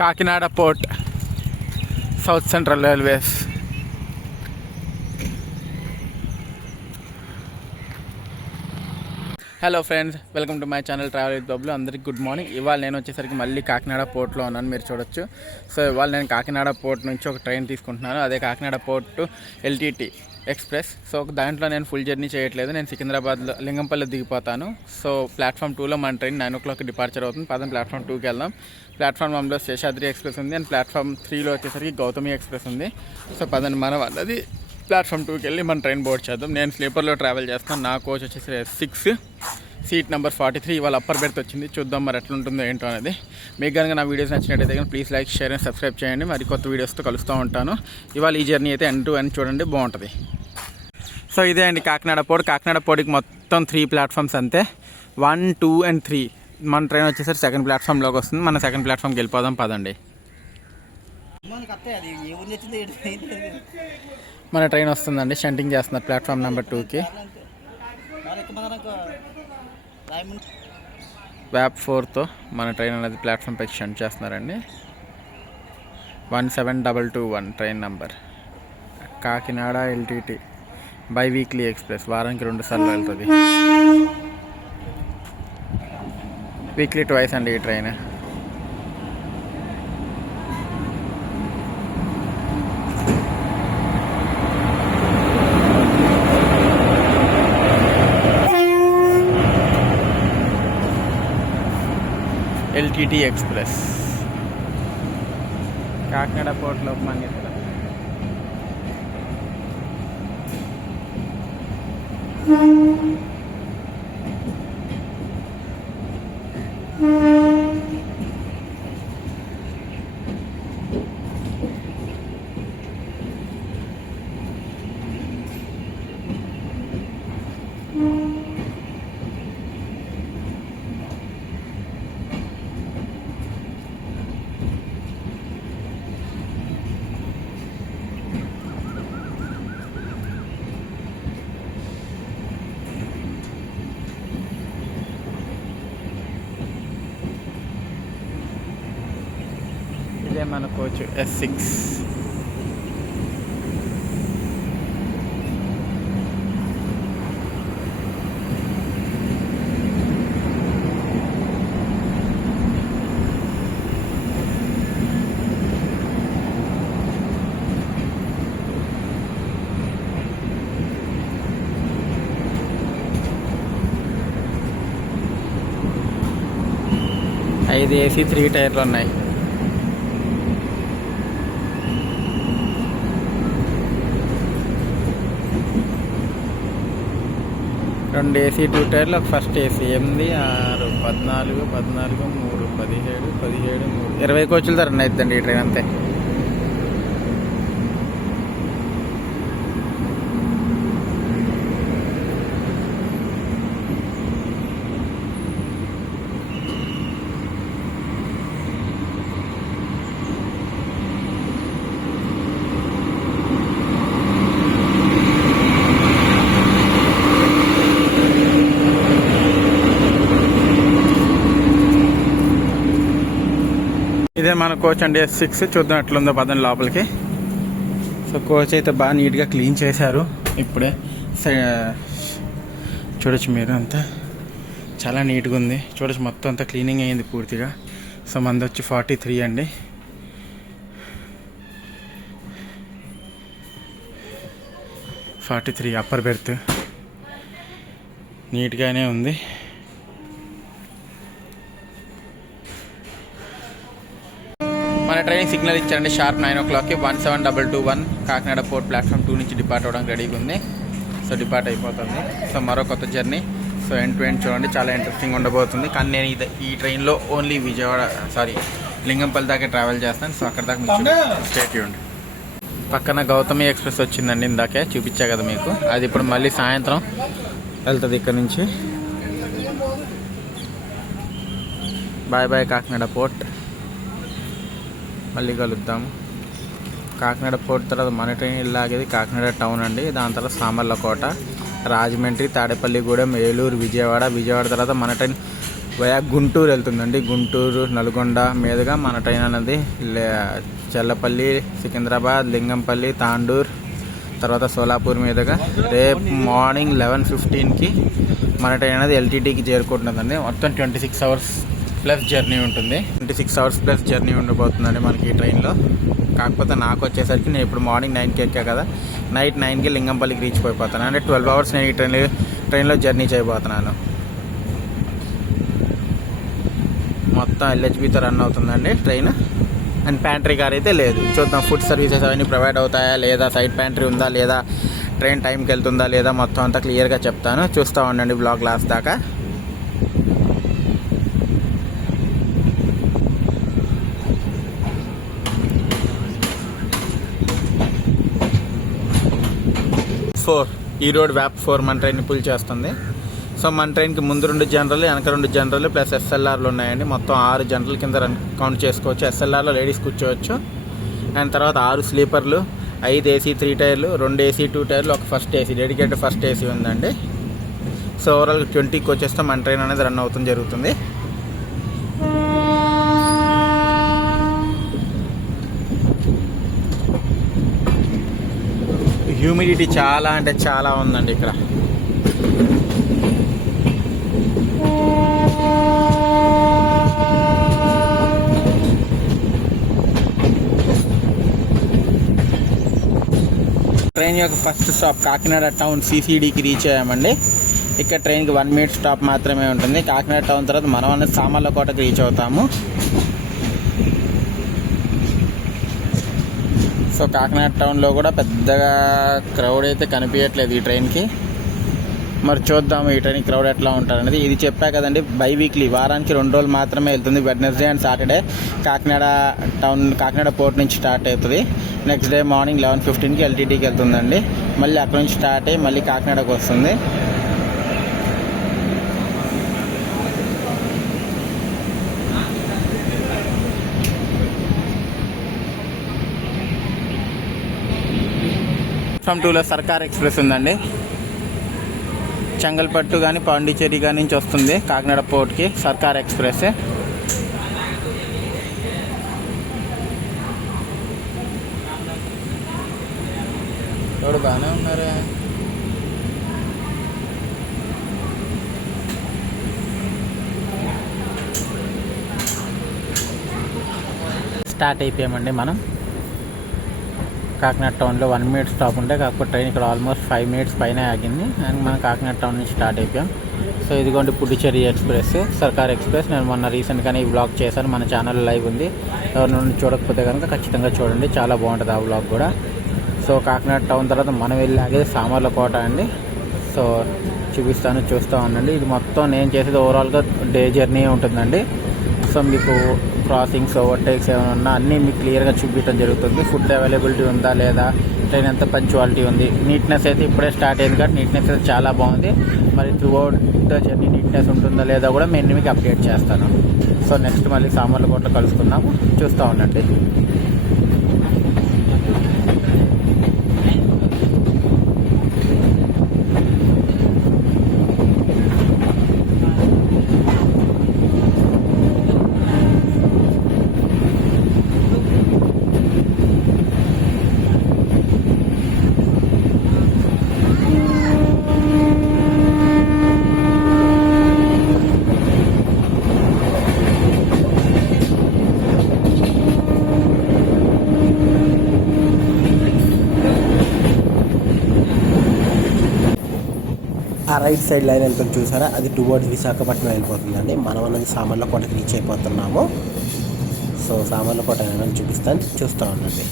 Kakinada port, south central railways. Hello friends, welcome to my channel travel with Bablu. అందరికీ good morning. ఇవాళ నేను వచ్చేసరికి మళ్ళీ కాకినాడ పోర్ట్లో ఉన్నాను, మీరు చూడొచ్చు. సో ఇవాళ నేను కాకినాడ పోర్ట్ నుంచి ఒక ట్రైన్ తీసుకుంటున్నాను. అదే Kakinada port to LTT express. So దాంట్లో నేను ఫుల్ జర్నీ చేయట్లేదు, నేను సికింద్రాబాద్లో లింగంపల్లి దిగిపోతాను. సో ప్లాట్ఫామ్ 2లో మన ట్రైన్ 9 o'clock డిపార్చర్ అవుతుంది. పదం ప్లాట్ఫామ్ 2కి వెళ్దాం. ప్లాట్ఫామ్ 1లో శేషాద్రి ఎక్స్ప్రెస్ ఉంది, అండ్ ప్లాట్ఫామ్ 3లో వచ్చేసరికి గౌతమి ఎక్స్ప్రెస్ ఉంది. సో పదండి, మన వాళ్ళది ప్లాట్ఫామ్ 2కి వెళ్ళి మన ట్రైన్ బోర్డ్ చేద్దాం. నేను స్లీపర్లో ట్రావెల్ చేస్తాను. నా కోచ్ వచ్చేసి S6, సీట్ నెంబర్ 43. ఇవాళ అప్పర్ బెర్త్ వచ్చింది. చూద్దాం మరి ఎట్లా ఉంటుందో ఏంటో అనేది. మీకు కనుక నా వీడియోస్ నచ్చినట్టయితే కానీ please like, share and subscribe చేయండి. మరి కొత్త వీడియోస్తో కలుస్తూ ఉంటాను. ఇవాళ ఈ జర్నీ అయితే ఎండ్ టు ఎండ్ చూడండి, బాగుంటుంది. సో ఇదే అండి కాకినాడ పోర్ట్. కాకినాడ పోర్ట్కి మొత్తం 3 ప్లాట్ఫామ్స్ అంతే, 1, 2 and 3. మన ట్రైన్ వచ్చేసరికి సెకండ్ ప్లాట్ఫామ్లోకి వస్తుంది. మన సెకండ్ ప్లాట్ఫామ్కి వెళ్ళిపోదాం, పదండి. మన ట్రైన్ వస్తుందండి, షంటింగ్ చేస్తున్నారు ప్లాట్ఫామ్ నెంబర్ 2కి. వ్యాప్ 4తో మన ట్రైన్ అనేది ప్లాట్ఫామ్ పైకి షంట్ చేస్తున్నారండి. 17221 train number. Kakinada LTT by weekly express, వారానికి 2 సార్లు వెళ్తుంది. వీక్లీ 2 అండి ఈ ట్రైన్. ఎల్టీటీ ఎక్స్ప్రెస్ కాకినాడ పోర్ట్లో మన ఇదే మన కోచ్ S6. ఐదు AC 3 టైర్లు ఉన్నాయి. రెండు AC 2 టైర్లు, ఒక ఫస్ట్ AC. 8, 6, 14, 14, 3, 17, 17, 3, 20 కోచ్లు రన్ అవుతుందండి ఈ ట్రైన్ అంతే. ఇదే మన కోచ్ అండి S6. చూద్దాం ఎట్లుందో పదండి లోపలికి. సో కోచ్ అయితే బాగా నీట్గా క్లీన్ చేశారు ఇప్పుడే. చూడొచ్చు మీరు, అంతా చాలా నీట్గా ఉంది. చూడొచ్చు మొత్తం అంతా క్లీనింగ్ అయ్యింది పూర్తిగా. సో మంది వచ్చి 43 అండి. అప్పర్ బెర్త్ నీట్గానే ఉంది. మన ట్రైన్ సిగ్నల్ ఇచ్చారండి షార్ప్ 9 o'clockకి. 17221 కాకినాడ పోర్ట్ ప్లాట్ఫామ్ 2 నుంచి డిపార్ట్ అవ్వడానికి రెడీగా ఉంది. సో డిపార్ట్ అయిపోతుంది. సో మరో కొత్త journey. So end to end చూడండి, చాలా ఇంట్రెస్టింగ్ ఉండబోతుంది. కానీ నేను ఈ ట్రైన్లో ఓన్లీ లింగంపల్లి దాకా ట్రావెల్ చేస్తాను. సో అక్కడ దాకా మీకు స్టే ట్యూన్డ్. పక్కన గౌతమి ఎక్స్ప్రెస్ వచ్చిందండి, ఇందాకే చూపించా కదా మీకు. అది ఇప్పుడు మళ్ళీ సాయంత్రం వెళ్తుంది ఇక్కడ నుంచి. బాయ్ బాయ్ కాకినాడ పోర్ట్, మళ్ళీ కలుద్దాము. కాకినాడ పోర్ట్ తర్వాత మన ట్రైన్ ఇలాగేది కాకినాడ టౌన్ అండి. దాని తర్వాత సామర్లకోట, రాజమండ్రి, తాడేపల్లిగూడెం, ఏలూరు, విజయవాడ తర్వాత మన ట్రైన్ వయా గుంటూరు వెళ్తుందండి. గుంటూరు నల్గొండ మీదుగా మన ట్రైన్ అనేది చెల్లపల్లి, సికింద్రాబాద్, లింగంపల్లి, తాండూర్, తర్వాత సోలాపూర్ మీదుగా రేపు మార్నింగ్ 11:15కి మన ట్రైన్ అనేది ఎల్టీటీకి చేరుకుంటుందండి. మొత్తం 26 అవర్స్ ప్లస్ జర్నీ ఉంటుంది. 26 అవర్స్ ప్లస్ జర్నీ ఉండిపోతుందండి మనకి ఈ ట్రైన్లో. కాకపోతే నాకు వచ్చేసరికి నేను ఇప్పుడు మార్నింగ్ 9కి ఎక్కా కదా, నైట్ 9కి లింగంపల్లికి రీచ్ అయిపోతాను. అంటే 12 అవర్స్ నేను ఈ ట్రైన్లో జర్నీ చేయబోతున్నాను. మొత్తం ఎల్హెచ్బితో రన్ అవుతుందండి ట్రైన్. అండ్ ప్యాంట్రీ కార్ అయితే లేదు. చూద్దాం ఫుడ్ సర్వీసెస్ అవన్నీ ప్రొవైడ్ అవుతాయా లేదా, సైడ్ ప్యాంట్రీ ఉందా లేదా, ట్రైన్ టైంకి వెళ్తుందా లేదా, మొత్తం అంతా క్లియర్గా చెప్తాను. చూస్తూ ఉండండి బ్లాగ్ లాస్ట్ దాకా. ఈ రోడ్ వ్యాప్ 4 మన ట్రైన్ పుల్ చేస్తుంది. సో మన ట్రైన్కి ముందు 2 జనరల్, వెనక 2 జనరల్ ప్లస్ ఎస్ఎల్ఆర్లు ఉన్నాయండి. మొత్తం 6 జనరల్ కింద కౌంట్ చేసుకోవచ్చు. ఎస్ఎల్ఆర్లో లేడీస్ కూర్చోవచ్చు. అండ్ తర్వాత 6 స్లీపర్లు, 5 ఏసీ 3 టైర్లు, 2 ఏసీ 2 టైర్లు, ఒక first AC, dedicated first AC ఉందండి. సో ఓవరాల్ 20 కోచెస్తో మన ట్రైన్ అనేది రన్ అవుతుంది జరుగుతుంది. హ్యూమిడిటీ చాలా అంటే చాలా ఉందండి ఇక్కడ. ట్రైన్ యొక్క ఫస్ట్ స్టాప్ కాకినాడ టౌన్ సిసిడికి రీచ్ అయ్యామండి. ఇక్కడ ట్రైన్కి 1 మినిట్ స్టాప్ మాత్రమే ఉంటుంది. కాకినాడ టౌన్ తర్వాత మనం అనేది సామర్లకోటకి రీచ్ అవుతాము. సో కాకినాడ టౌన్లో కూడా పెద్దగా క్రౌడ్ అయితే కనిపించట్లేదు ఈ ట్రైన్కి. మరి చూద్దాము ఈ ట్రైన్ క్రౌడ్ ఎట్లా ఉంటారనేది. ఇది చెప్పా కదండి, బై వీక్లీ, వారానికి 2 రోజులు మాత్రమే వెళ్తుంది. Wednesday and Saturday Kakinada port నుంచి స్టార్ట్ అవుతుంది. నెక్స్ట్ డే మార్నింగ్ 11:15కి ఎల్టీటీకి వెళ్తుందండి. మళ్ళీ అక్కడ నుంచి స్టార్ట్ అయ్యి మళ్ళీ కాకినాడకు వస్తుంది. ఫ్రమ్ 2లో సర్కార్ ఎక్స్ప్రెస్ ఉందండి. చెంగల్పట్టు కానీ పాండిచ్చేరి కానీ నుంచి వస్తుంది కాకినాడ పోర్ట్కి సర్కార్ ఎక్స్ప్రెస్. ఎవడు బాగానే ఉన్నారే. స్టార్ట్ అయిపోయామండి మనం. కాకినాడ టౌన్లో 1 మినిట్ స్టాప్ ఉంటే, కాకపోతే ట్రైన్ ఇక్కడ ఆల్మోస్ట్ 5 మినిట్స్ పైన ఆగింది. అండ్ మనం కాకినాడ టౌన్ నుంచి స్టార్ట్ అయిపోయాం. సో ఇదిగోండి పుడుచేరి ఎక్స్ప్రెస్, సర్కార్ ఎక్స్ప్రెస్. నేను మొన్న రీసెంట్గానే ఈ వ్లాగ్ చేశాను, మన ఛానల్ లైవ్ ఉంది. ఎవరిని చూడకపోతే కనుక ఖచ్చితంగా చూడండి, చాలా బాగుంటుంది ఆ వ్లాగ్ కూడా. సో కాకినాడ టౌన్ తర్వాత మనం వెళ్ళాగే సామర్లకోట అండి. సో చూపిస్తాను, చూస్తూ ఉండండి. ఇది మొత్తం నేను చేసేది ఓవరాల్గా డే జర్నీ ఉంటుందండి. సో మీకు క్రాసింగ్స్, ఓవర్టేక్స్ ఏమైనా ఉన్నా అన్నీ మీకు క్లియర్గా చూపించడం జరుగుతుంది. ఫుడ్ అవైలబిలిటీ ఉందా లేదా, ట్రైన్ ఎంత పంక్చువాలిటీ ఉంది. నీట్నెస్ అయితే ఇప్పుడే స్టార్ట్ అయింది కాబట్టి నీట్నెస్ అయితే చాలా బాగుంది. మరి through out the journey neatness ఉంటుందా లేదా కూడా నేను మీకు అప్డేట్ చేస్తాను. సో నెక్స్ట్ మళ్ళీ సామర్లకోటలో కలుసుకుందాము, చూస్తూ ఉండండి. ఆ రైట్ సైడ్ లైన్ వెళ్తుంది చూసారా, అది టువర్డ్స్ విశాఖపట్నం వెళ్ళిపోతుందండి. మనం అన్నది సామర్లకోటకి రీచ్ అయిపోతున్నాము. సో సామర్లకోట ఏమైనా చూపిస్తాను, చూస్తూ ఉండండి.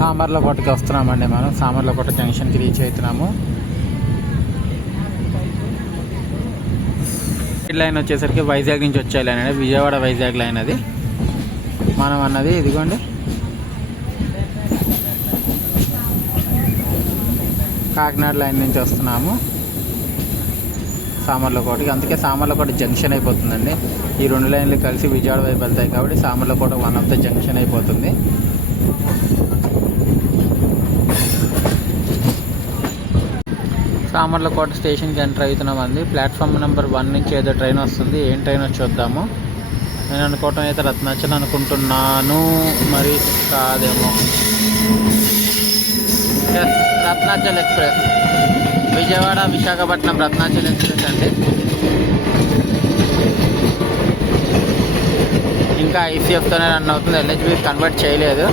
సామర్లకోటకి వస్తున్నామండి మనం. సామర్లకోట జంక్షన్కి రీచ్ అవుతున్నాము. లైన్ వచ్చేసరికి వైజాగ్ నుంచి వచ్చే లైన్ అనేది, విజయవాడ వైజాగ్ లైన్ అది. మనం అన్నది ఇదిగోండి కాకినాడ లైన్ నుంచి వస్తున్నాము. సామర్లకోటకి. అందుకే సామర్లకోట జంక్షన్ అయిపోతుందండి. ఈ 2 లైన్లు కలిసి విజయవాడ వైపు వెళ్తాయి కాబట్టి Samarlakota one of the junction అయిపోతుంది. సామర్లకోట స్టేషన్కి ఎంటర్ అవుతున్నామండి. ప్లాట్ఫామ్ నెంబర్ 1 నుంచి ఏదో ట్రైన్ వస్తుంది. ఏం ట్రైన్ వచ్చి చూద్దాము. నేను అనుకోవటం అయితే రత్నాచల్ అనుకుంటున్నాను, మరి కాదేమో. రత్నాచల్ ఎక్స్ప్రెస్, విజయవాడ విశాఖపట్నం రత్నాచల్ ఎక్స్ప్రెస్ అండి. ఇంకా ఐసీఎఫ్తోనే రన్ అవుతుంది, ఎల్హెచ్బి కన్వర్ట్ చేయలేదు.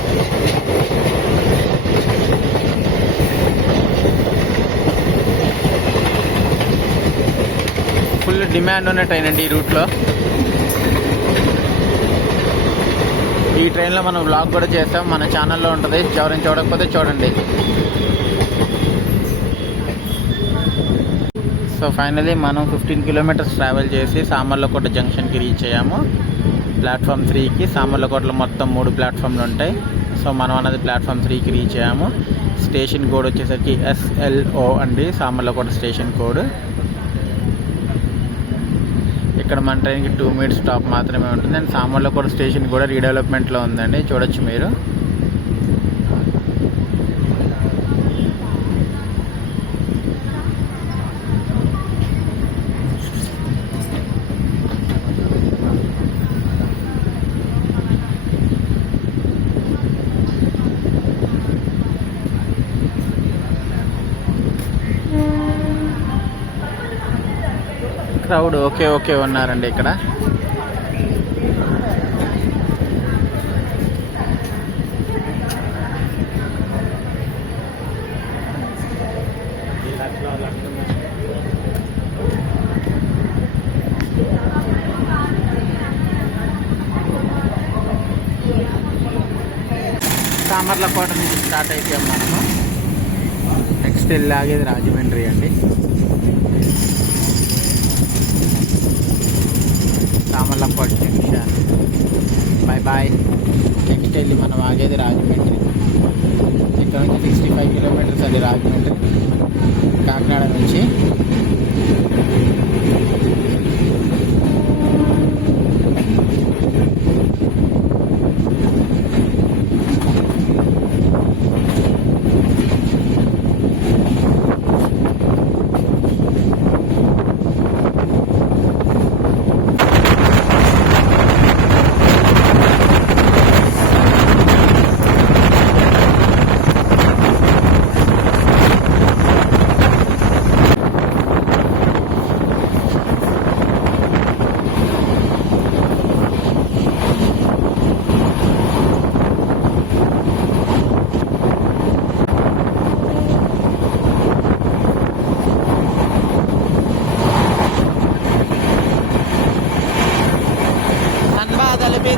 ఫుల్ డిమాండ్ ఉన్న ట్రైన్ అండి ఈ రూట్లో. ఈ ట్రైన్లో మనం వ్లాగ్ కూడా చేస్తాం, మన ఛానల్లో ఉంటుంది. ఎవరైనా చూడకపోతే చూడండి. సో ఫైనలీ మనం 15 కిలోమీటర్స్ ట్రావెల్ చేసి సామర్లకోట జంక్షన్కి రీచ్ అయ్యాము. ప్లాట్ఫామ్ 3కి. సామర్లకోటలో మొత్తం 3 ప్లాట్ఫామ్లు ఉంటాయి. సో మనం అన్నది ప్లాట్ఫామ్ 3కి రీచ్ అయ్యాము. స్టేషన్ కోడ్ వచ్చేసరికి SLO అండి, సామర్లకోట స్టేషన్ కోడ్. ఇక్కడ మన ట్రైన్కి 2 మినిట్స్ స్టాప్ మాత్రమే ఉంటుంది. అండ్ సామర్లకోట స్టేషన్ కూడా రీడెవలప్మెంట్లో ఉందండి, చూడొచ్చు మీరు. క్రౌడ్ ఓకే ఉన్నారండి ఇక్కడ. సామర్లకోట నుంచి స్టార్ట్ అయిపోయాం మనము. నెక్స్ట్ వెళ్ళాగేది రాజమండ్రి అండి. సామర్లకోట జంక్షన్. బాయ్. నెక్స్ట్ వెళ్ళి మనం ఆగేది రాజమండ్రి. ఇక్కడ నుంచి 65 కిలోమీటర్స్ అది రాజమండ్రి కాకినాడ నుంచి.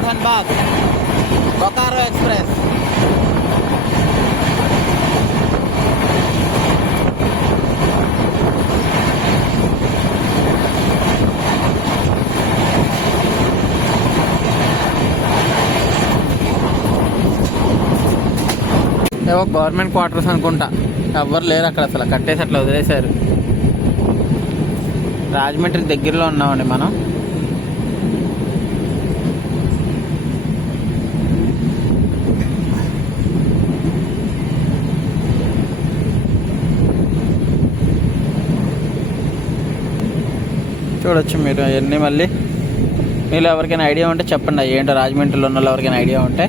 धनबाद बोकारो एक्सप्रेस. ఏవో గవర్నమెంట్ క్వార్టర్స్ అనుకుంటా, ఎవ్వరు లేరు అక్కడ, అసలు కట్టేసి అట్లా వదిలేశారు. రాజమండ్రి దగ్గరలో ఉన్నామండి మనం. చూడొచ్చు మీరు అవన్నీ. మళ్ళీ మీరు ఎవరికైనా ఐడియా ఉంటే చెప్పండి, ఏంటో రాజమండ్రిలో ఉన్న వాళ్ళు ఎవరికైనా ఐడియా ఉంటే.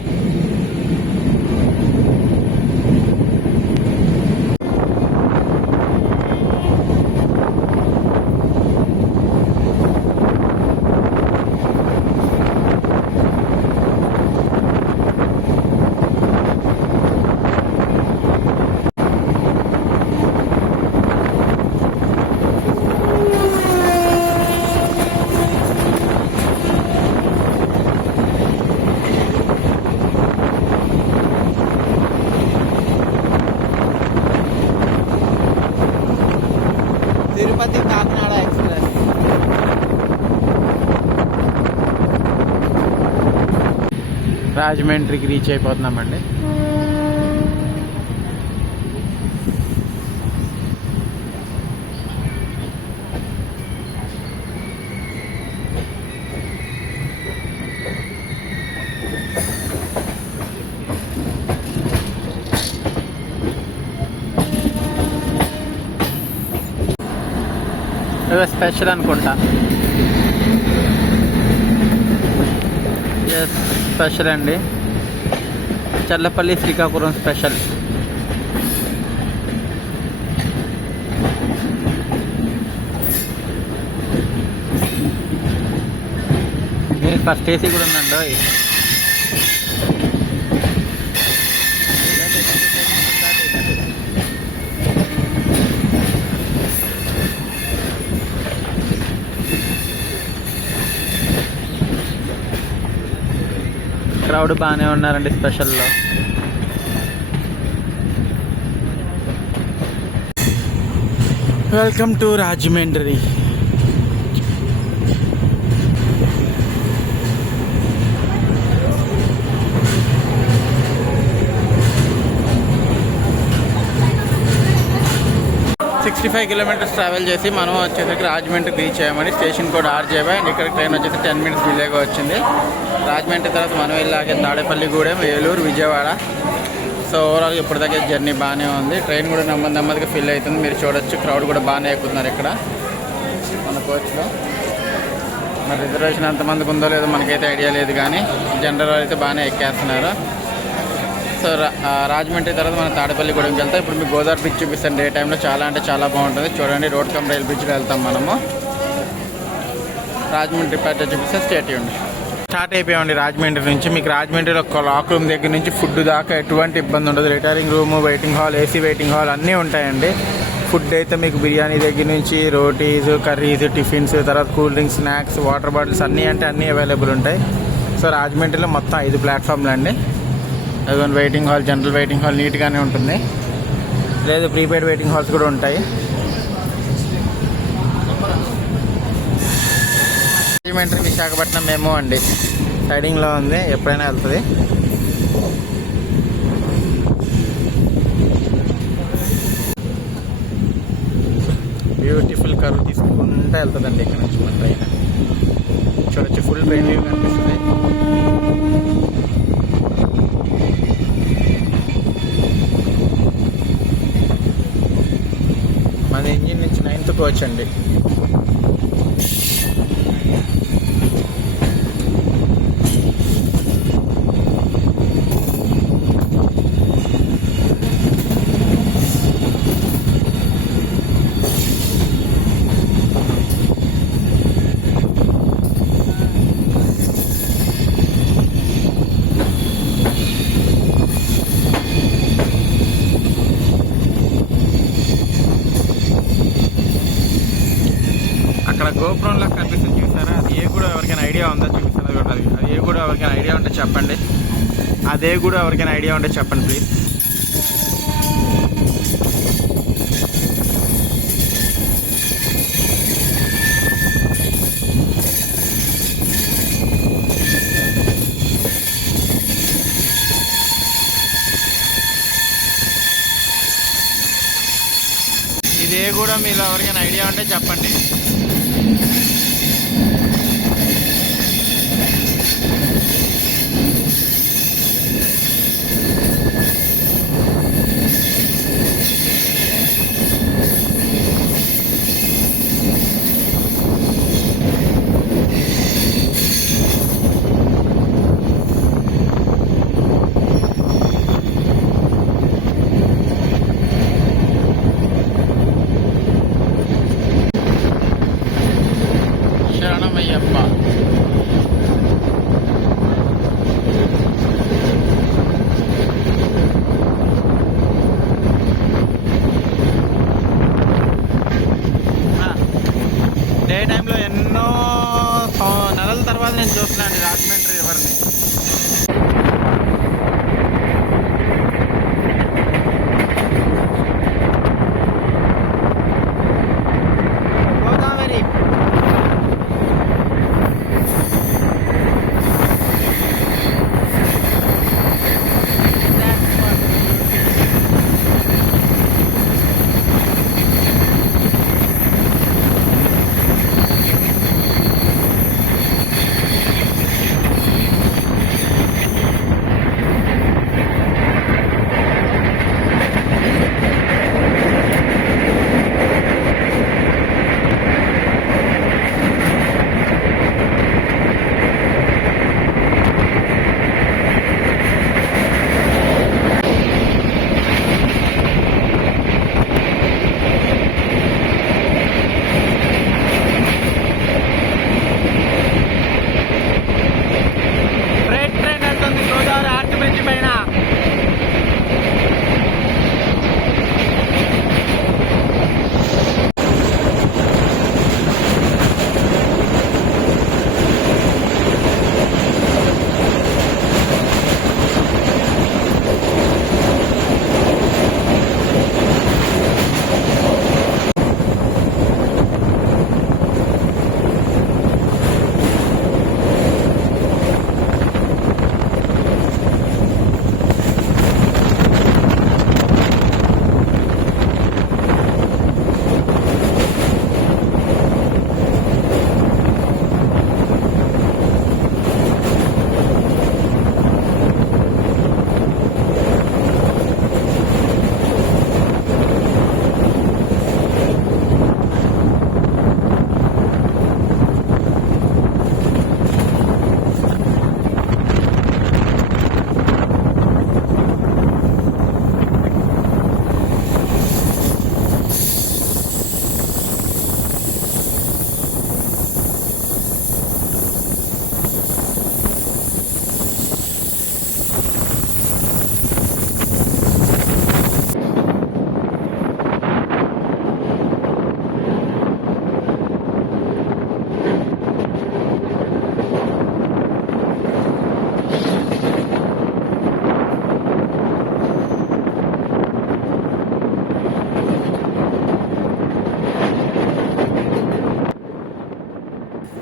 తిరుపతి కాకినాడ ఎక్స్ప్రెస్. రాజమండ్రికి రీచ్ అయిపోతున్నామండి. ఇవి స్పెషల్ అనుకుంటా. ఎస్, స్పెషల్ అండి. చల్లపల్లి శ్రీకాకుళం స్పెషల్. దీనికి ఫస్ట్ ఏసీ కూడా ఉందండి. క్రౌడ్ బాగానే ఉన్నారండి స్పెషల్లో. Welcome to Rajahmundry. Sixty 65 kilometres travel చేసి మనం వచ్చేసరికి రాజమండ్రి రీచ్ అయ్యామని. స్టేషన్ కూడా RJ5 అండ్ ఇక్కడ ట్రైన్ వచ్చేసి 10 minutes డిలేగా వచ్చింది. రాజమండ్రి తర్వాత మనం వెళ్ళాగే తాడేపల్లిగూడెం, ఏలూరు, విజయవాడ. సో ఓవరాల్ ఇప్పటిదాకా జర్నీ బాగానే ఉంది. ట్రైన్ కూడా నెమ్మదిగా ఫిల్ అవుతుంది. మీరు చూడొచ్చు, క్రౌడ్ కూడా బాగానే ఎక్కుతున్నారు ఇక్కడ మన కోచ్లో. మరి రిజర్వేషన్ ఎంతమందికి ఉందో లేదో మనకైతే ఐడియా లేదు, కానీ జనరల్ అయితే బాగానే ఎక్కేస్తున్నారు. సో రాజమండ్రి తర్వాత మనం తాడేపల్లిగూడెంకి వెళ్తాం. ఇప్పుడు మీకు గోదావరి బ్రిడ్జ్ చూపిస్తాను. డే టైంలో చాలా అంటే చాలా బాగుంటుంది. చూడండి, రోడ్ కమ్ రైల్ బ్రిడ్జ్లో వెళ్తాం మనము. రాజమండ్రి ప్యాటర్న్ చూపిస్తే స్టేట్ ఉండి స్టార్ట్ అయిపోయామండి రాజమండ్రి నుంచి. మీకు రాజమండ్రిలో ఒక లాక్ రూమ్ దగ్గర నుంచి ఫుడ్ దాకా ఎటువంటి ఇబ్బంది ఉండదు. Retiring room, waiting hall, AC waiting hall అన్నీ ఉంటాయండి. ఫుడ్ అయితే మీకు బిర్యానీ దగ్గర నుంచి రోటీస్, కర్రీస్, టిఫిన్స్, తర్వాత cool drinks, snacks, water bottles అన్నీ అంటే అన్నీ అవైలబుల్ ఉంటాయి. సో రాజమండ్రిలో మొత్తం 5 ప్లాట్ఫామ్లు అండి. అదిగోండి waiting hall, general waiting hall నీట్గానే ఉంటుంది. లేదు ప్రీపెయిడ్ వెయిటింగ్ హాల్స్ కూడా ఉంటాయి. రాజమండ్రి విశాఖపట్నం మెమో అండి, సైడింగ్లో ఉంది, ఎప్పుడైనా వెళ్తుంది. బ్యూటిఫుల్ కర్వ్ తీసుకుంటూ వెళ్తుందండి ఇక్కడ నుంచి మన ట్రైన్. చూడొచ్చు, ఫుల్ ట్రైన్ వ్యూ కనిపిస్తుంది. మన ఇంజిన్ నుంచి 9th కోచ్ అండి. అక్కడ గోపురంలో కనిపిస్తుంది చూసారా, అది ఏ కూడా ఎవరికైనా ఐడియా ఉందా చూపిస్తుంది కూడా. అది ఏ కూడా ఎవరికైనా ఐడియా ఉంటే చెప్పండి. అదే కూడా ఎవరికైనా ఐడియా ఉంటే చెప్పండి ప్లీజ్. ఇదే కూడా మీలో ఎవరికైనా ఐడియా ఉంటే చెప్పండి. శరణమయ్యప్ప. డే టైంలో ఎన్నో నెలల తర్వాత నేను చూస్తున్నాను రాజమండ్రి రివర్ని. గోదావరి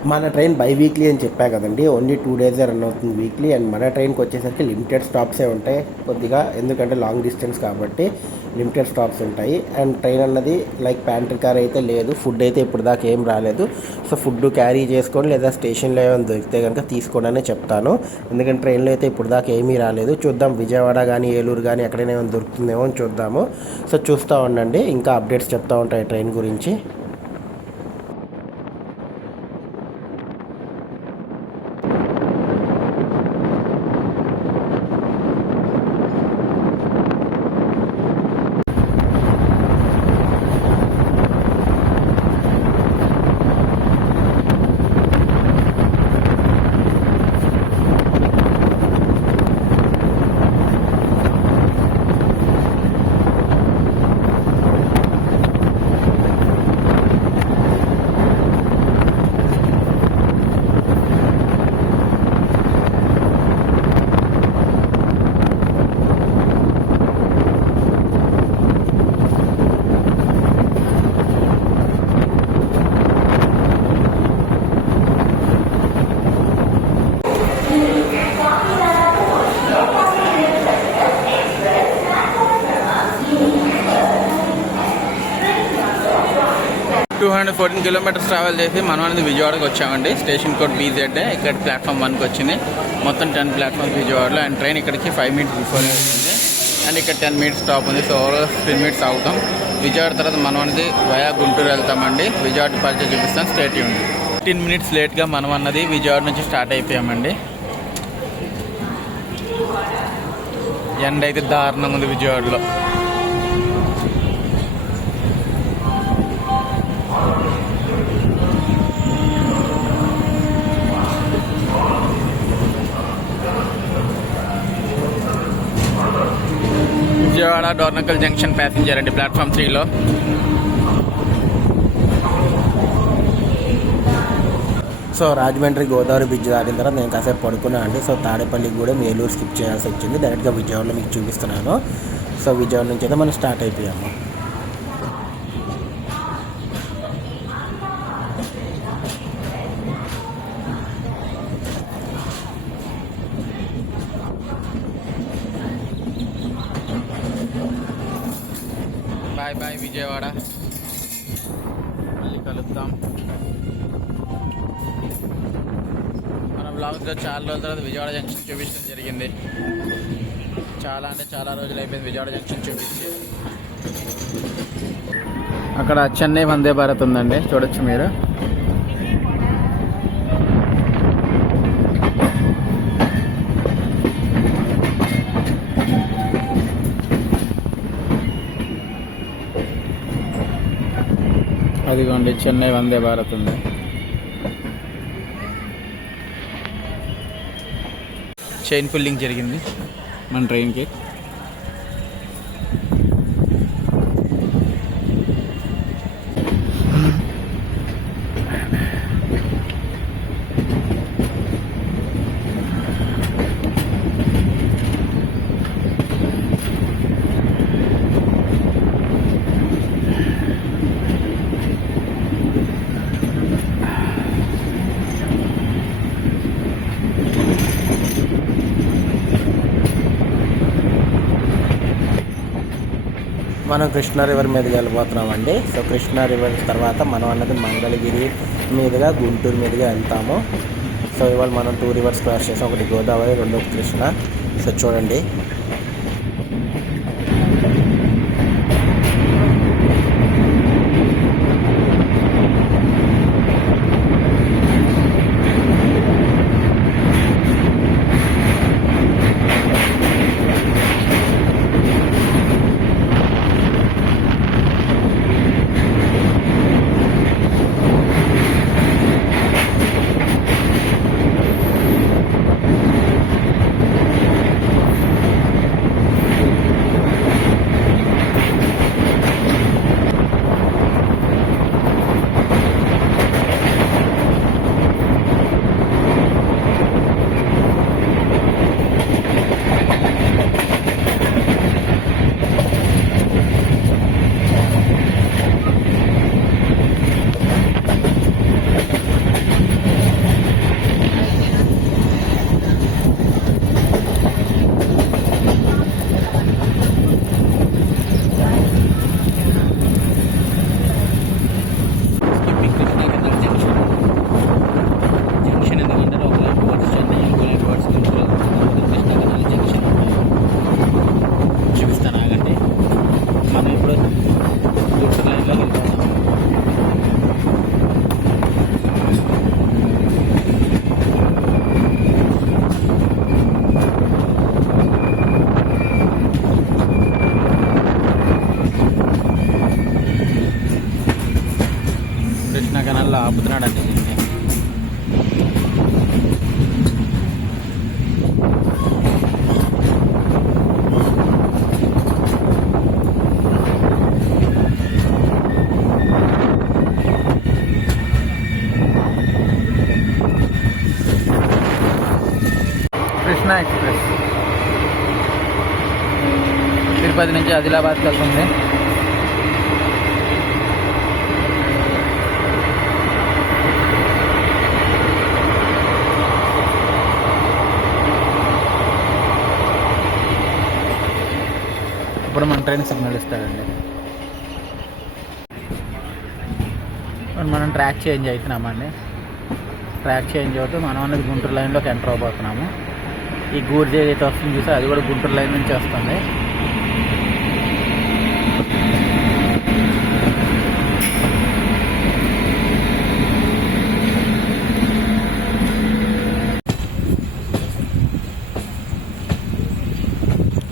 మన ట్రైన్ బై వీక్లీ అని చెప్పా కదండి, ఓన్లీ 2 డేసే రన్ అవుతుంది వీక్లీ. అండ్ మన ట్రైన్కి వచ్చేసరికి లిమిటెడ్ స్టాప్సే ఉంటాయి కొద్దిగా, ఎందుకంటే లాంగ్ డిస్టెన్స్ కాబట్టి లిమిటెడ్ స్టాప్స్ ఉంటాయి. అండ్ ట్రైన్ అన్నది లైక్ ప్యాంట్రీ కార్ అయితే లేదు, ఫుడ్ అయితే ఇప్పుడు దాకా ఏం రాలేదు. సో ఫుడ్ క్యారీ చేసుకోండి, లేదా స్టేషన్లో ఏమైనా దొరికితే కనుక తీసుకోండి అనే చెప్తాను, ఎందుకంటే ట్రైన్లో అయితే ఇప్పుడు దాకా ఏమీ రాలేదు. చూద్దాం విజయవాడ కానీ ఏలూరు కానీ ఎక్కడైనా ఏమైనా దొరుకుతుందేమో అని చూద్దాము. సో చూస్తూ ఉండండి, ఇంకా అప్డేట్స్ చెప్తూ ఉంటాయి ట్రైన్ గురించి. 214 కిలోమీటర్స్ ట్రావెల్ చేసి మనం అనేది విజయవాడకి వచ్చామండి. స్టేషన్ కోడ్ BZ, ఇక్కడ ప్లాట్ఫామ్ 1కి వచ్చింది. మొత్తం 10 ప్లాట్ఫామ్స్ విజయవాడలో. అండ్ ట్రైన్ ఇక్కడికి 5 minutes బిఫోర్ వచ్చింది. అండ్ ఇక్కడ 10 minutes స్టాప్ ఉంది. సో ఓవరాల్ 15 minutes అవుతాం. విజయవాడ తర్వాత మనం అనేది వయా గుంటూరు వెళ్తామండి. విజయవాడ పరిచయం చూపిస్తాను, స్టేట్ ఉంది. 15 minutes లేట్గా మనం అన్నది విజయవాడ నుంచి స్టార్ట్ అయిపోయామండి. ఎండ అయితే దారుణంగా ఉంది విజయవాడలో. విజయవాడ డోర్నకల్ జంక్షన్ ప్యాసింజర్ అండి, ప్లాట్ఫామ్ 3లో. సో రాజమండ్రి గోదావరి బ్రిడ్జ్ దాటిన తర్వాత నేను కాసేపు పడుకున్నాను అండి. సో తాడేపల్లికి కూడా ఏలూరు స్కిప్ చేయాల్సి వచ్చింది. డైరెక్ట్గా విజయవాడలో మీకు చూపిస్తున్నాను. సో విజయవాడ నుంచి అయితే మనం స్టార్ట్ అయిపోయాము. బాయ్ బాయ్ విజయవాడ, మళ్ళీ కలుద్దాం. మన బ్లాగ్స్లో చాలా రోజుల తర్వాత విజయవాడ జంక్షన్ చూపించడం జరిగింది. చాలా అంటే చాలా రోజులు అయిపోయింది విజయవాడ జంక్షన్ చూపించి. అక్కడ చెన్నై వందే భారత్ ఉందండి, చూడొచ్చు మీరు. అదిగోండి చెన్నై వందే భారత్ ఉంది. చైన్ పుల్లింగ్ జరిగింది మన ట్రైన్కి. మనం కృష్ణా రివర్ మీదకి వెళ్ళిపోతున్నామండి. సో కృష్ణా రివర్ తర్వాత మనం అన్నది మంగళగిరి మీదుగా గుంటూరు మీదుగా వెళ్తాము. సో ఇవాళ మనం 2 rivers క్రాస్ చేసాం, ఒకటి గోదావరి, రెండోది కృష్ణ. సో చూడండి, ఆపుతున్నాడు అండి దీన్ని. కృష్ణా ఎక్స్ప్రెస్ తిరుపతి నుంచి ఆదిలాబాద్కి వెళ్తుంది. ఇప్పుడు మన ట్రైన్ సిగ్నల్ ఇస్తాడండి. మనం ట్రాక్ చేంజ్ అవుతున్నామండి. ట్రాక్ చేంజ్ అవుతూ మనం అనేది గుంటూరు లైన్లోకి ఎంటర్ అవబోతున్నాము. ఈ గూడ్స్ ఏదైతే వస్తుంది చూస్తే అది కూడా గుంటూరు లైన్ నుంచి వస్తుంది.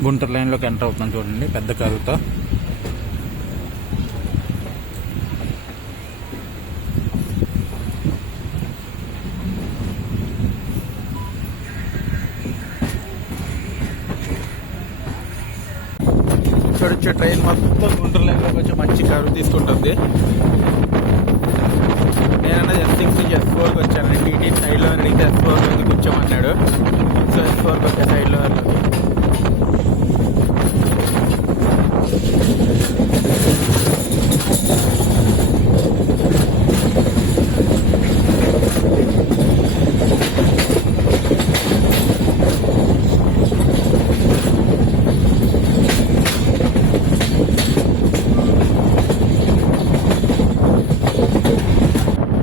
గుంటూరు లైన్లోకి ఎంటర్ అవుతున్నాం చూడండి పెద్ద కరువుతో. చూడొచ్చు ట్రైన్ మొత్తం గుంటూరు లైన్లోకి వచ్చి మంచి కరువు తీసుకుంటుంది. నేనన్నది S6 నుంచి S4కి వచ్చాను. టీటీ సైడ్లో అడిగితే S4 ఎందుకు కూర్చోమన్నాడు. సో S4కి వచ్చే సైడ్లో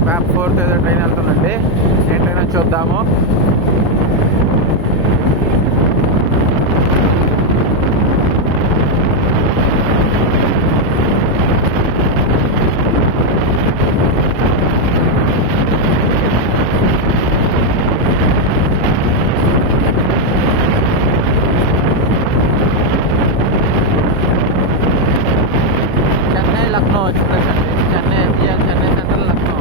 మ్యాప్ 4 ఏదో ట్రైన్ వెళ్తుందండి. ఏ ట్రైన్ వచ్చి చూద్దాము. చెన్నై లక్నో ఎక్స్ప్రెస్ అండి. Chennai MGR Chennai central Lucknow.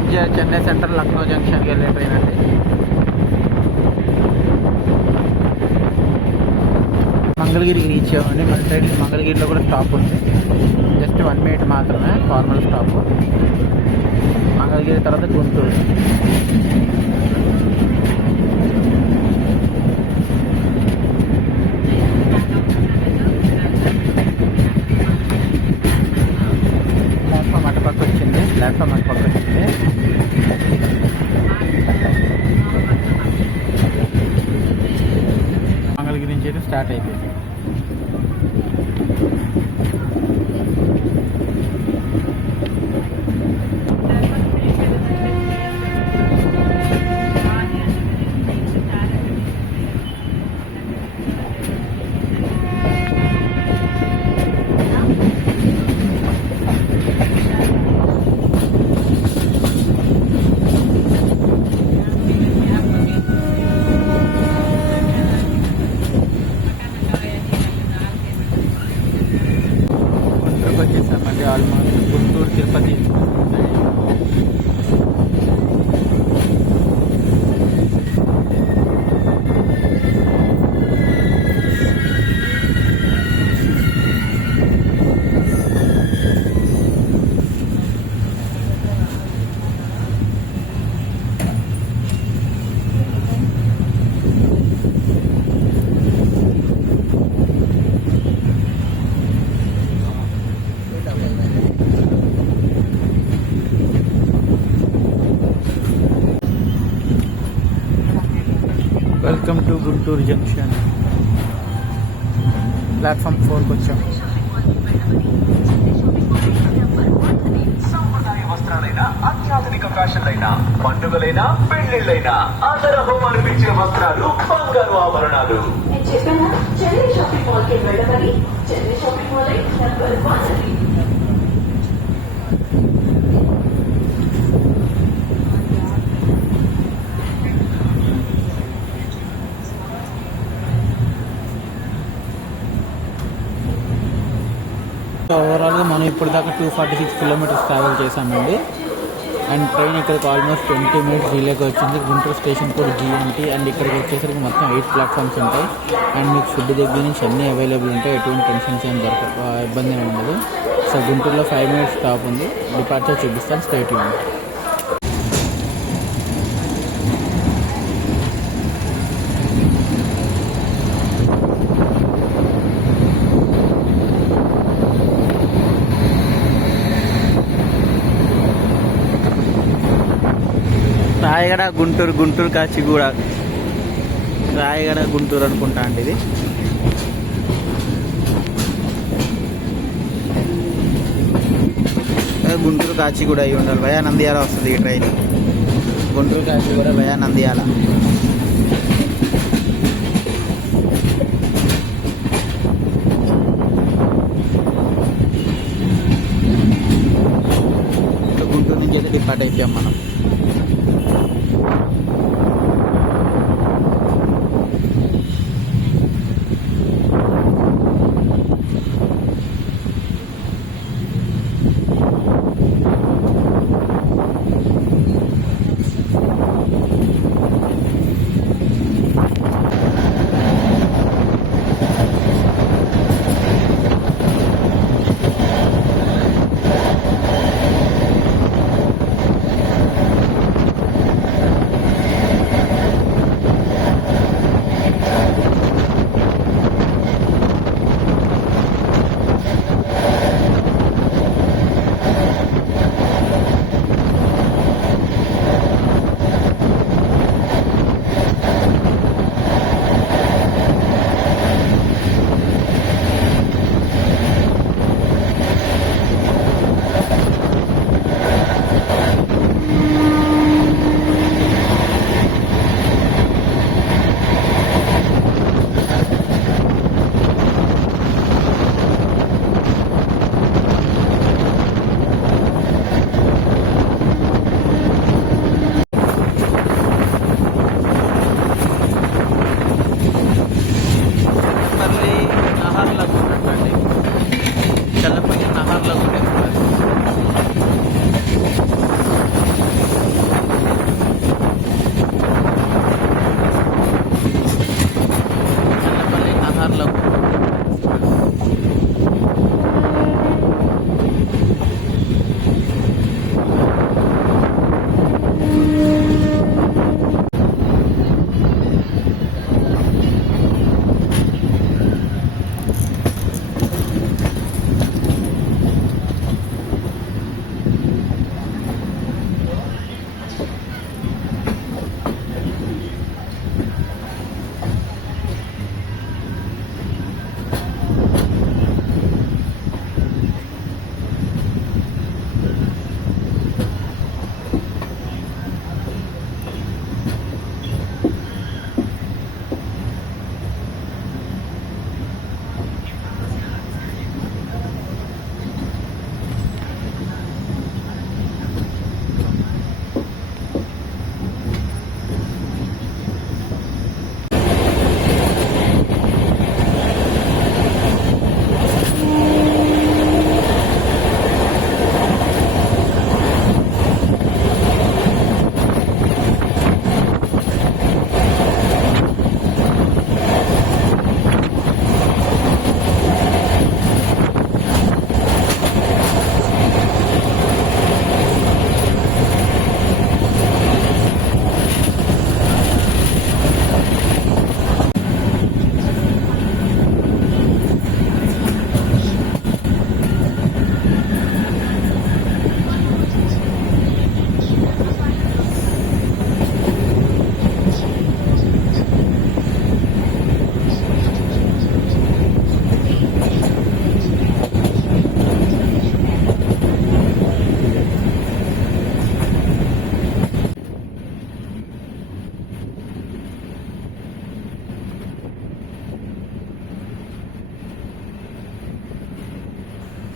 MGR Chennai central Lucknow జంక్షన్కి వెళ్ళే ట్రైన్ అండి. మంగళగిరికి రీచ్ అవ్వండి. మన ట్రైన్ మంగళగిరిలో కూడా స్టాప్ ఉంది. జస్ట్ 1 minute మాత్రమే ఫార్మల్ స్టాప్. మంగళగిరి తర్వాత గుంటూరు. ప్లాట్ఫామ్ అటుపక్క వచ్చింది. ప్లాట్ఫామ్ అటుపక్క వచ్చింది. మంగళగిరి నుంచి అయితే స్టార్ట్ అయిపోయింది. గుంటూరుకి వచ్చేసామండి. ఆల్మోస్ట్ Guntur Tirupati. Welcome to Guntur junction. Platform 4కి వచ్చాం. సాంప్రదాయ వస్త్రాలైనా అత్యాధునిక ఫ్యాషన్లైనా పండుగలైనా పెళ్లిళ్ళైనా ఆదరహం అనిపించే వస్త్రాలు బంగారు ఆభరణాలు. నేను చెప్పానా చెన్నై షాపింగ్ మాల్కి వెళ్ళమని. చెన్నై షాపింగ్ మాల్ నెంబర్ 1 అది. ఓవరాల్గా మనం ఇప్పుడు దాకా 246 కిలోమీటర్స్ ట్రావెల్ చేసామండి. అండ్ ట్రైన్ ఇక్కడికి ఆల్మోస్ట్ 20 మినిట్స్ డిలేగా వచ్చింది. గుంటూరు స్టేషన్ కూడా GNT. అండ్ ఇక్కడికి వచ్చేసరికి మొత్తం 8 ప్లాట్ఫామ్స్ ఉంటాయి. అండ్ మీకు ఫుడ్ దగ్గర నుంచి అన్నీ అవైలబుల్ ఉంటాయి. ఎటువంటి టెన్షన్స్ ఏం ఇబ్బంది ఏమి ఉండదు. సో గుంటూరులో 5 మినిట్స్ స్టాప్ ఉంది. డిపార్చర్ చూపిస్తాను, స్ట్రైట్ ఉంది. రాయగడ గుంటూరు, గుంటూరు కాచిగూడ, రాయగడ గుంటూరు అనుకుంటా అండి ఇది. గుంటూరు కాచిగూడ అయి ఉండాలి. భయా నంద్యాల వస్తుంది ఈ ట్రైన్. గుంటూరు కాచిగూడ భయా నంద్యాల. గుంటూరు నుంచి అయితే డిపార్ట్ అయిపోయాం మనం.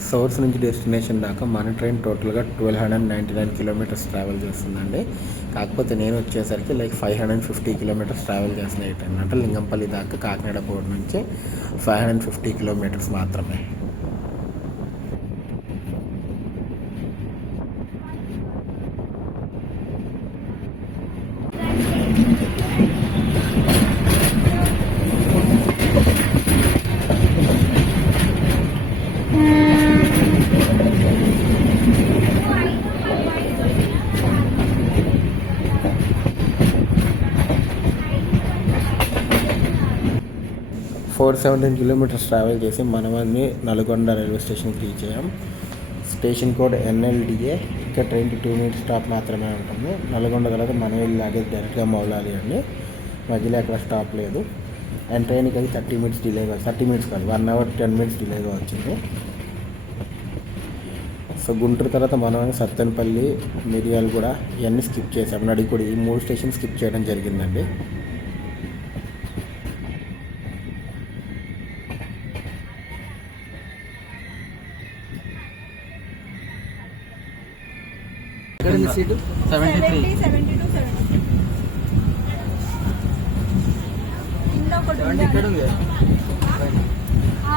సోర్స్ నుంచి డెస్టినేషన్ దాకా మన ట్రైన్ టోటల్గా 1299 కిలోమీటర్స్ ట్రావెల్ చేస్తుందండి. కాకపోతే నేను వచ్చేసరికి లైక్ 550 కిలోమీటర్స్ ట్రావెల్ చేసిన ఈ ట్రైన్ అంటే లింగంపల్లి దాకా కాకినాడ పోర్ట్ నుంచి 550 కిలోమీటర్స్ మాత్రమే. 417 కిలోమీటర్స్ ట్రావెల్ చేసి మనమల్ని నల్గొండ రైల్వే స్టేషన్కి రీచ్ అయ్యాం. Station code NLDA. ఇక్కడ ట్రైన్ 2 మినిట్స్ స్టాప్ మాత్రమే ఉంటుంది. నల్గొండ తర్వాత మనం వెళ్ళి డైరెక్ట్గా మౌలాలి అండి. మధ్యలో ఎక్కడ స్టాప్ లేదు. అండ్ ట్రైన్కి అది 30 మినిట్స్ డిలేగా, 30 మినిట్స్ కాదు 1 అవర్ 10 మినిట్స్ డిలేగా వచ్చింది. సో గుంటూరు తర్వాత మనం సత్తెనపల్లి, మిరియాలు కూడా ఇవన్నీ స్కిప్ చేసాం. నడికుడి ఈ 3 స్టేషన్ స్కిప్ చేయడం జరిగిందండి. సీటు 73.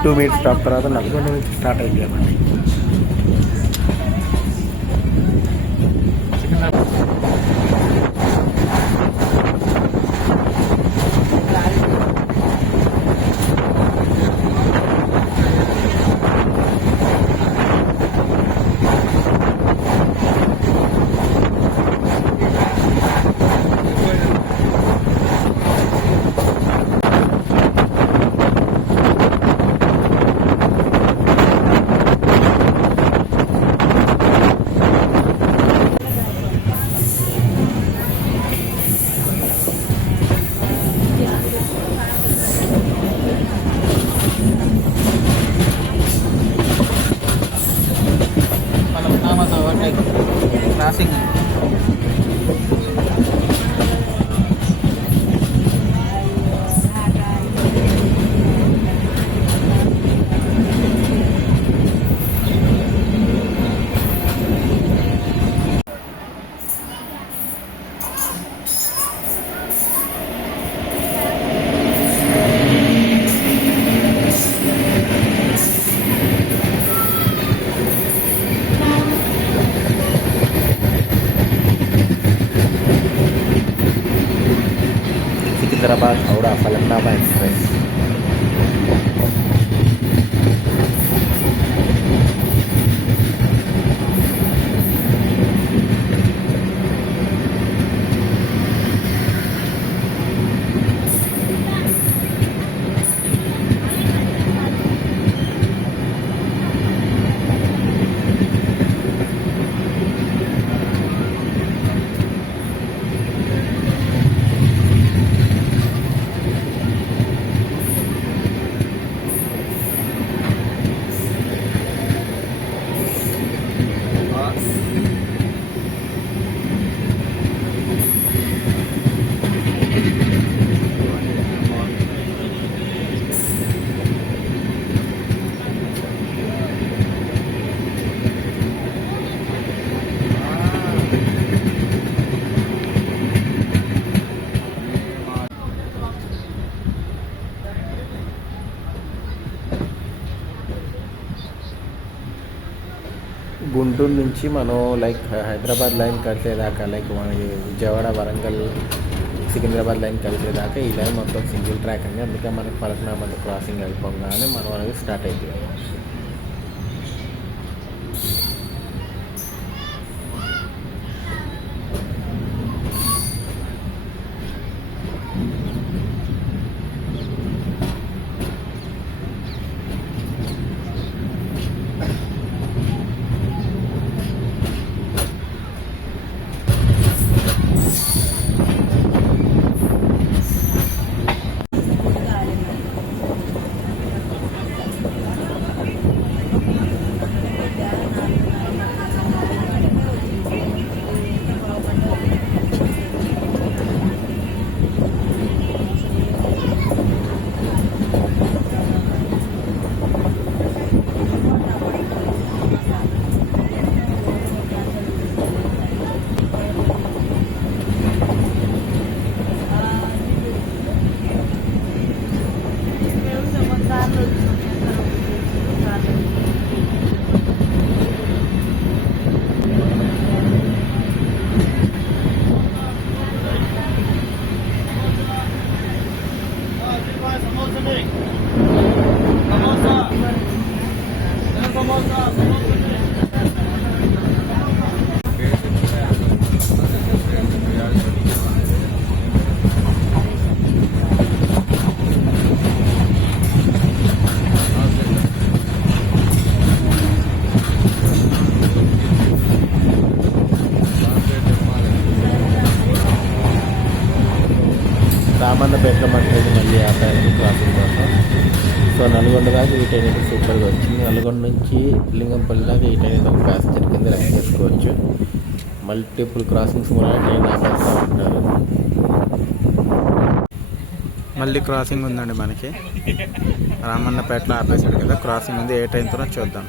2 మినిట్స్ స్టాప్ తర్వాత నల్గొండ నుంచి స్టార్ట్ అయిపోయామండి. Crossing Secunderabad Howrah Falaknuma express. గుంటూరు నుంచి మనం లైక్ హైదరాబాద్ లైన్ కలిసేదాకా, లైక్ మనకి విజయవాడ, వరంగల్, సికింద్రాబాద్ లైన్ కలిసేదాకా ఈ లైన్ మొత్తం సింగిల్ ట్రాక్ అండి. అందుకే మనకి ఫలక్నామా క్రాసింగ్ అయిపోగానే మనం అనేది స్టార్ట్ అయిపోయాము. రామన్నపేటలో మన ట్రైన్ మళ్ళీ ఆపారు క్రాసింగ్ కోసం. సో నల్గొండ దాకా ఈ ట్రైన్ అయితే సూపర్గా వచ్చింది. నల్గొండ నుంచి లింగంపల్లి దాకా ఈ ట్రైన్ అయితే ఒక ప్యాసింజర్ కింద లెక్క చేసుకోవచ్చు. మల్టిపుల్ క్రాసింగ్స్ కూడా ట్రైన్ ఆపేస్తూ ఉంటారు. మళ్ళీ క్రాసింగ్ ఉందండి మనకి. రామన్నపేటలో ఆపేసాడు కదా, క్రాసింగ్ ఉంది. ఏ ట్రైన్తో చూద్దాం.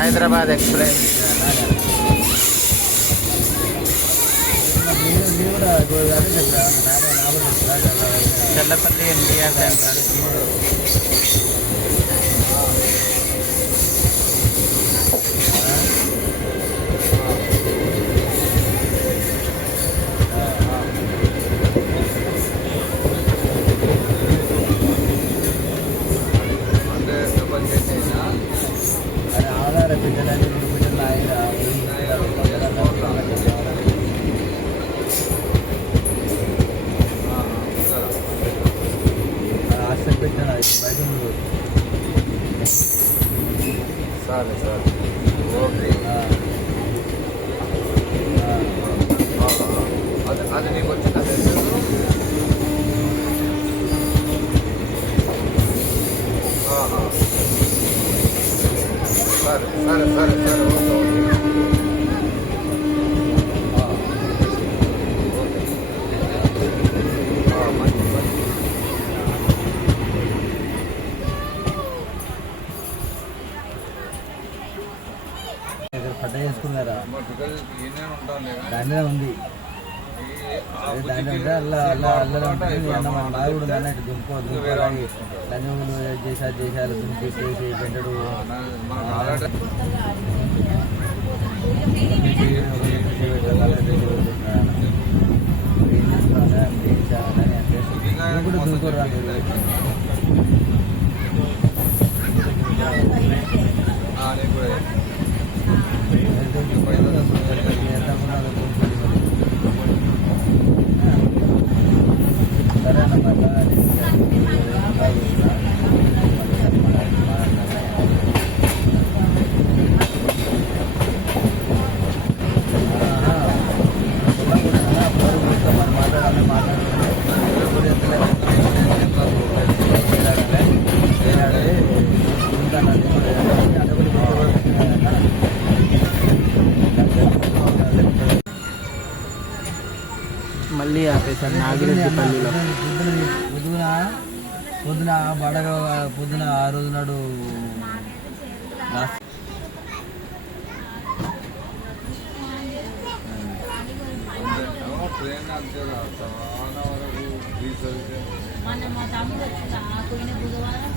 హైదరాబాద్ ఎక్స్ప్రెస్ చెల్లపల్లి ఎన్టీఆర్ సెంటర్. సరే సరే ఓకే అది నీకు వచ్చిందా సరే సరే సరే సరే ఓకే మంచి మంచి పట్ట చేసుకున్నారా ఏమేమి ఉంటాను దాని ఉంది దాని ఉంటే అల్ల ఉంటుంది అన్న మన బాగా కూడా అన్నట్టు దుంపుకోవాలి ధన్యములు చేశారు దుంపేసి పెట్టడు కూడా దుంకోరా సరే అన్నమాట మళ్ళీ ఆపేసాను నాగిరెడ్డిపల్లిలో. పొద్దున బడగ పొద్దున ఆ రోజు నాడు ట్రైన్ అంతే చాలా వరకు ఫ్రీ సర్వీస్ మన మా తమ్ముడు వచ్చింది ఆ పోయిన బుధవారం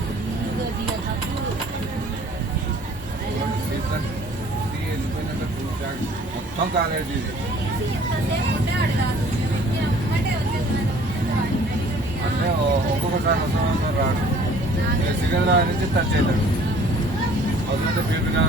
వెళ్ళిపోయినాక మొత్తం కాలేజీ అంటే ఒక్కొక్కసారి వస్తాం రాడు సికింద్రాబాద్ నుంచి టచ్ అవుతాడు అవుతుందంటే బీపీగా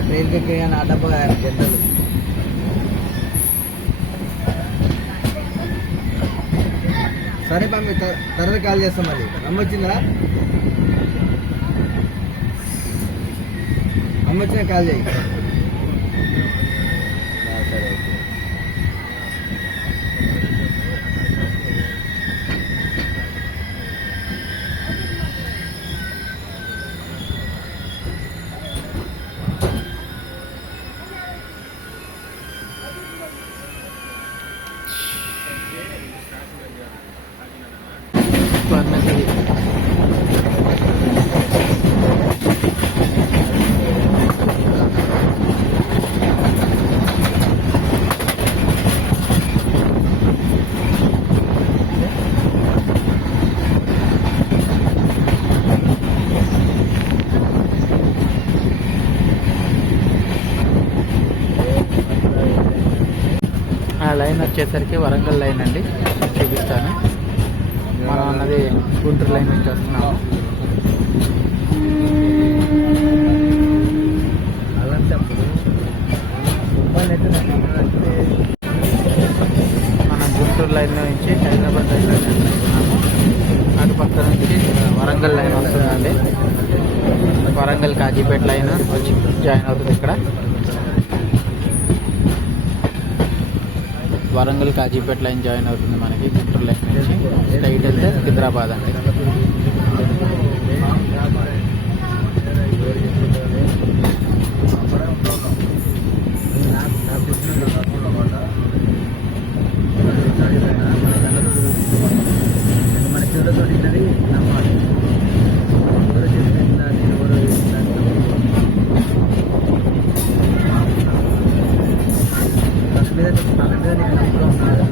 ట్రైన్ కి ఆ డబ్బా జనరల్ సరే పంపి తర్వాత కాల్ చేస్తాం. మళ్ళీ అమ్మొచ్చిందా అమ్మొచ్చిన కాల్ చేయి. సరే ఓకే. స్వర్ణగిరి ఆ లైన్ వచ్చేసరికి వరంగల్ లైన్ అండి, చూపిస్తాను. మనం అన్నది గుంటూరు లైన్ నుంచి వస్తున్నాము. అలాంటప్పుడు మనం గుంటూరు లైన్ నుంచి హైదరాబాద్ లైన్ వరంగల్ కాజీపేట లైన్ వచ్చి జాయిన్ అవుతుంది ఇక్కడ. వరంగల్ కాజీపేట లైన్ జాయిన్ అవుతుంది మనకి గుంటూరు లైన్ నుంచి. స్ట్రైట్ వెళ్తే సికింద్రాబాద్ అండి. మన చివరితో తిన్నది నమ్మాలి. ఎవరు చెప్పిందని ఎవరు తన మీద నేను నమ్మకం ఉన్నాను.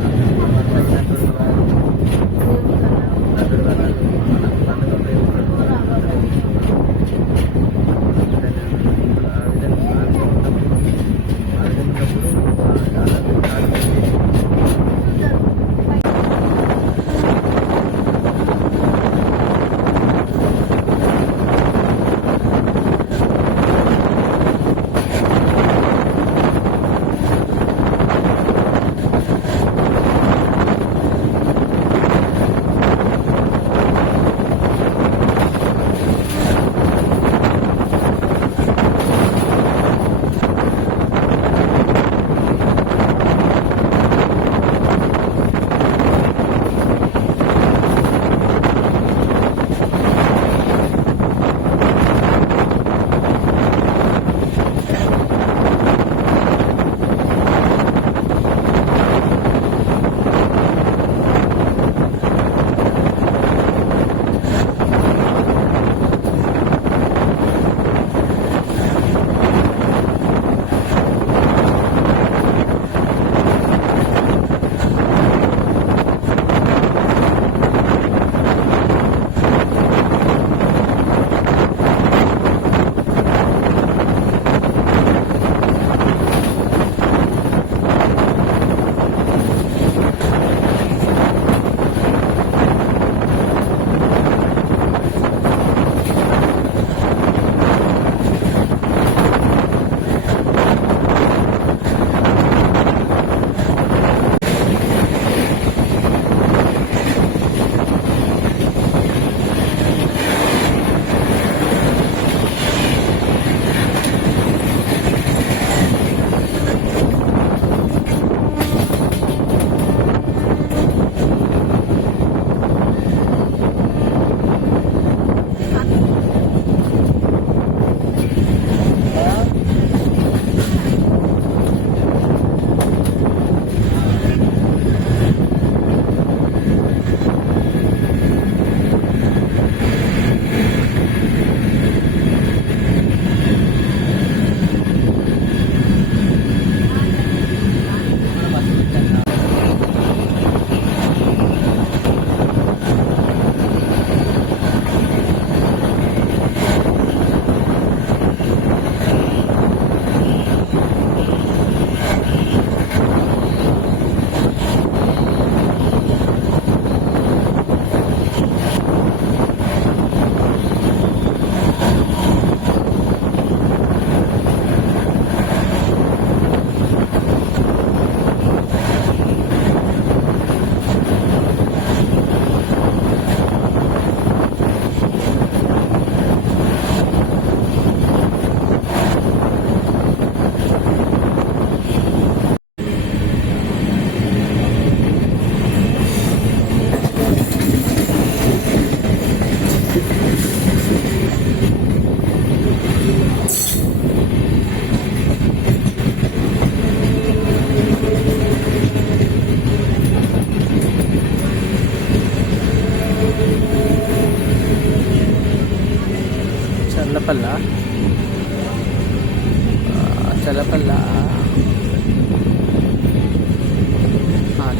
చల్లపల్లి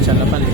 చల్లపల్లి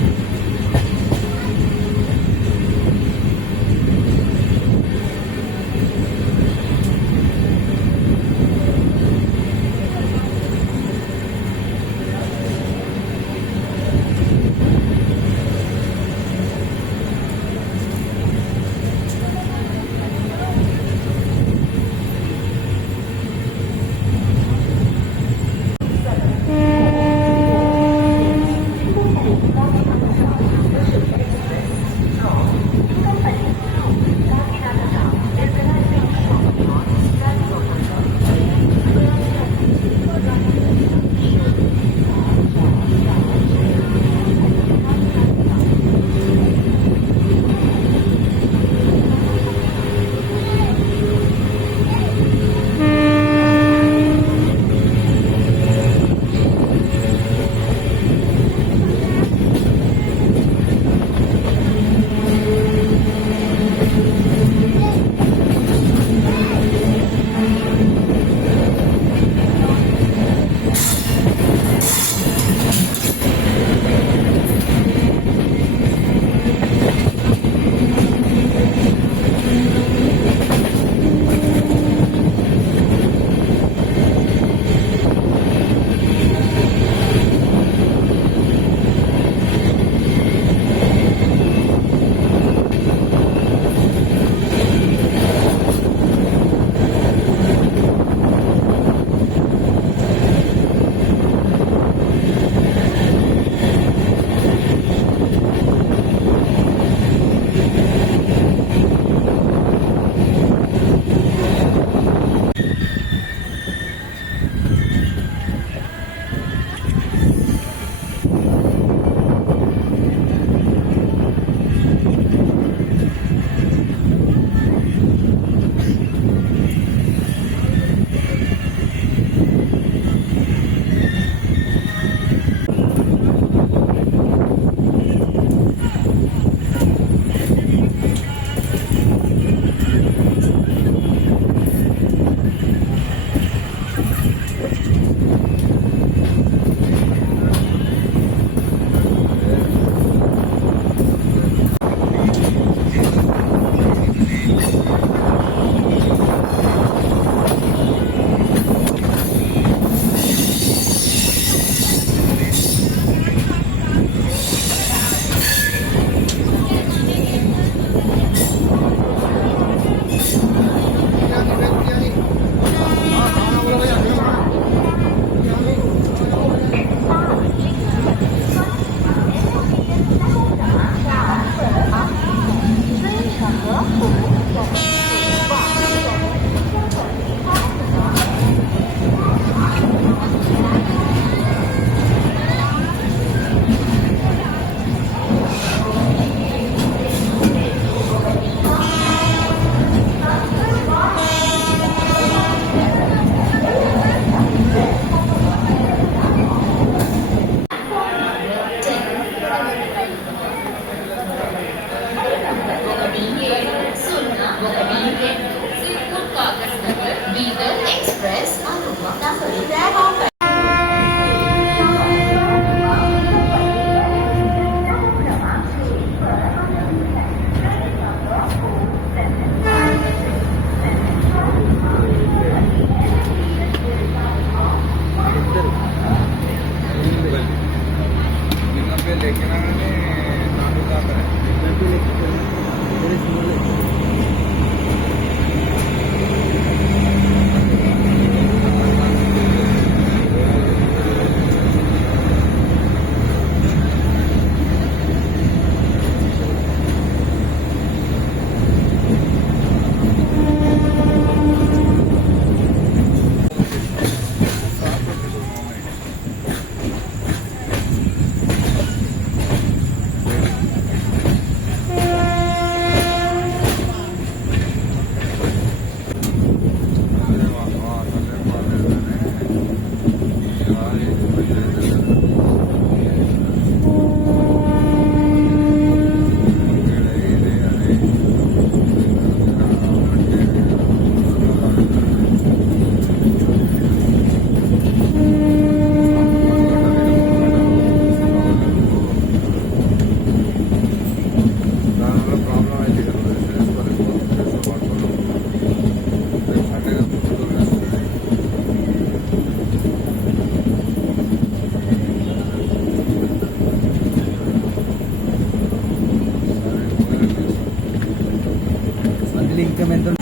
మంత్లీ ఇన్కమ్ ఎంత?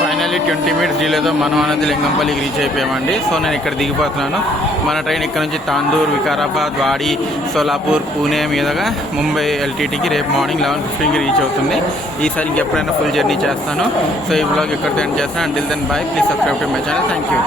ఫైనల్లీ 20 మినిట్స్ డిలేతో మనం అనేది లింగంపల్లికి రీచ్ అయిపోయామండి. సో నేను ఇక్కడ దిగిపోతున్నాను. మన ట్రైన్ ఇక్కడ నుంచి తాందూర్, వికారాబాద్, వాడి, సోలాపూర్, పూణే మీదుగా ముంబై ఎల్టీటీకి రేపు మార్నింగ్ 11:15కి రీచ్ అవుతుంది. ఈసారి ఇంకెప్పుడైనా ఫుల్ జర్నీ చేస్తాను. సో ఈ బ్లాగ్ ఇక్కడ ఎండ్ చేస్తాను. Until then bye. Please subscribe to my channel. Thank you.